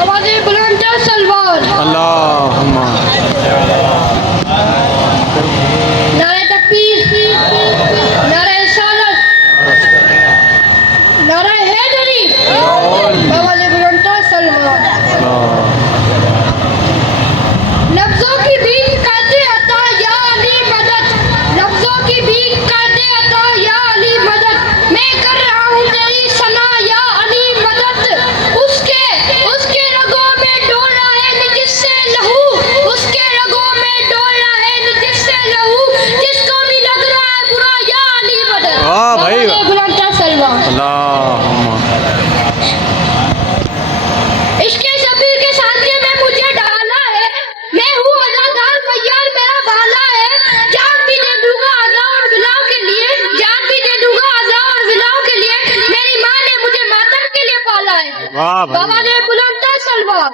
आवाज़े बुलंद सलवार अल्लाहुम्मा नारे तकबीर नारे रिसालत नारे हैदरी आवाज़े बुलंद सलवार लफ्जों की भीख करते अता या अली मदद लफ्जों की भीख करते अता या अली मदद मैं कर रहा हूँ तेरी सना या अली मदद उसके उसके रगों में डोल रहा है निजिस से लहू उसके रगों में डोल रहा है निजिस से लहू जिसको भी लग रहा है बुरा या अली मदद वाह भाई बुलंद सलवार अल्लाहुम्मा इसके शबीर के साथियों में मुझे डाला है मैं हूँ अज़ादार मैयार मेरा भाला है जान भी दे दूंगा अज़ा और विलाओं के लिए जान भी दे दूंगा अज़ा और विलाओं के लिए मेरी माँ ने मुझे मातम के लिए पाला है वाह भाई बाबा ने बुलंद सलवार